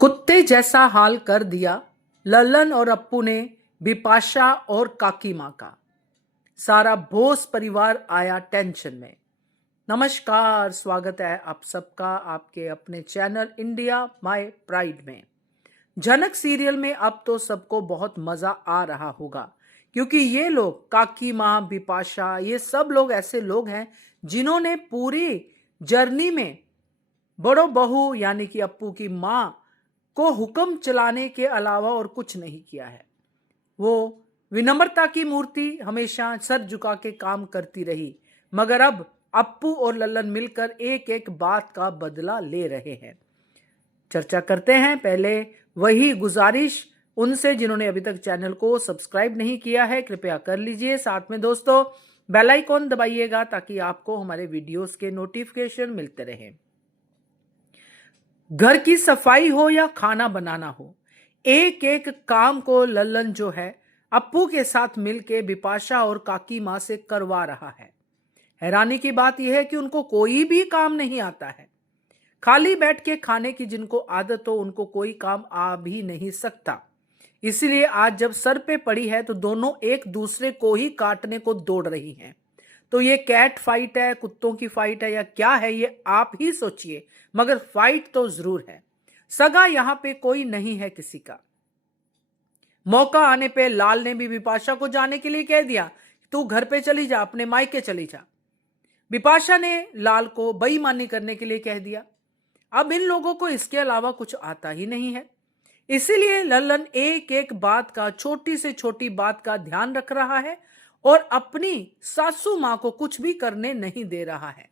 कुत्ते जैसा हाल कर दिया लल्लन और अप्पू ने बिपाशा और काकी माँ का। सारा बोस परिवार आया टेंशन में। नमस्कार, स्वागत है आप सबका आपके अपने चैनल इंडिया माय प्राइड में। जनक सीरियल में अब तो सबको बहुत मजा आ रहा होगा, क्योंकि ये लोग काकी माँ, बिपाशा, ये सब लोग ऐसे लोग हैं जिन्होंने पूरी जर्नी में बड़ो बहू यानी कि अप्पू की माँ को हुक्म चलाने के अलावा और कुछ नहीं किया है। वो विनम्रता की मूर्ति हमेशा सर झुका के काम करती रही, मगर अब अप्पू और लल्लन मिलकर एक एक बात का बदला ले रहे हैं। चर्चा करते हैं। पहले वही गुजारिश उनसे जिन्होंने अभी तक चैनल को सब्सक्राइब नहीं किया है, कृपया कर लीजिए। साथ में दोस्तों बेल आइकॉन दबाइएगा ताकि आपको हमारे वीडियोस के नोटिफिकेशन मिलते रहें। घर की सफाई हो या खाना बनाना हो, एक एक काम को लल्लन जो है अप्पू के साथ मिलके बिपाशा और काकी माँ से करवा रहा है। हैरानी की बात यह है कि उनको कोई भी काम नहीं आता है। खाली बैठ के खाने की जिनको आदत हो उनको कोई काम आ भी नहीं सकता। इसलिए आज जब सर पे पड़ी है तो दोनों एक दूसरे को ही काटने को दौड़ रही हैं। तो ये कैट फाइट है, कुत्तों की फाइट है या क्या है, ये आप ही सोचिए, मगर फाइट तो जरूर है। सगा यहां पे कोई नहीं है किसी का। मौका आने पे लाल ने भी बिपाशा को जाने के लिए कह दिया, तू घर पे चली जा, अपने मायके चली जा। बिपाशा ने लाल को बेईमानी करने के लिए कह दिया। अब इन लोगों को इसके अलावा कुछ आता ही नहीं है। इसीलिए लल्लन एक एक बात का, छोटी से छोटी बात का ध्यान रख रहा है और अपनी सासू मां को कुछ भी करने नहीं दे रहा है।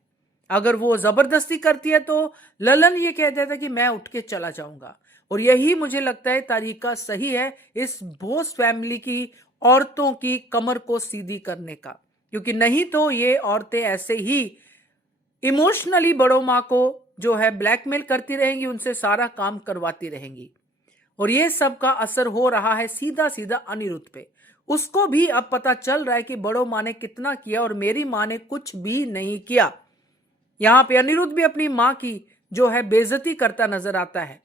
अगर वो जबरदस्ती करती है तो लल्लन ये कह देता है कि मैं उठ के चला जाऊंगा। और यही मुझे लगता है तरीका सही है इस बोस फैमिली की औरतों की कमर को सीधी करने का, क्योंकि नहीं तो ये औरतें ऐसे ही इमोशनली बड़ों माँ को जो है ब्लैकमेल करती रहेंगी, उनसे सारा काम करवाती रहेंगी। और ये सब का असर हो रहा है सीधा सीधा अनिरुद्ध पे। उसको भी अब पता चल रहा है कि बड़ों माँ ने कितना किया और मेरी माँ ने कुछ भी नहीं किया। यहां पे अनिरुद्ध भी अपनी माँ की जो है बेइज्जती करता नजर आता है।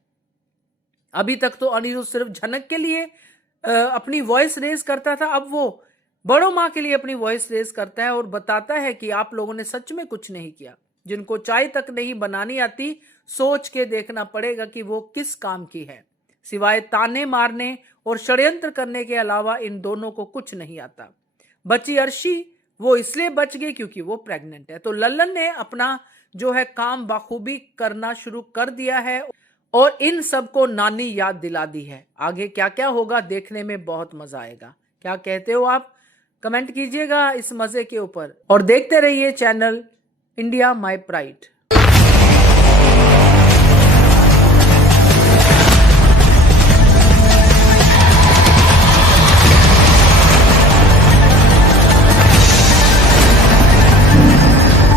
अभी तक तो अनिरुद्ध सिर्फ झनक के लिए अपनी वॉइस रेज करता था, अब वो बड़ों माँ के लिए अपनी वॉइस रेज करता है और बताता है कि आप लोगों ने सच में कुछ नहीं किया। जिनको चाय तक नहीं बनानी आती, सोच के देखना पड़ेगा कि वो किस काम की है। सिवाय ताने मारने और षड्यंत्र करने के अलावा इन दोनों को कुछ नहीं आता। बची अर्शी, वो इसलिए बच गई क्योंकि वो प्रेग्नेंट है। तो लल्लन ने अपना जो है काम बखूबी करना शुरू कर दिया है और इन सबको नानी याद दिला दी है। आगे क्या क्या होगा देखने में बहुत मजा आएगा। क्या कहते हो आप? कमेंट कीजिएगा इस मजे के ऊपर और देखते रहिए चैनल इंडिया माय प्राइड।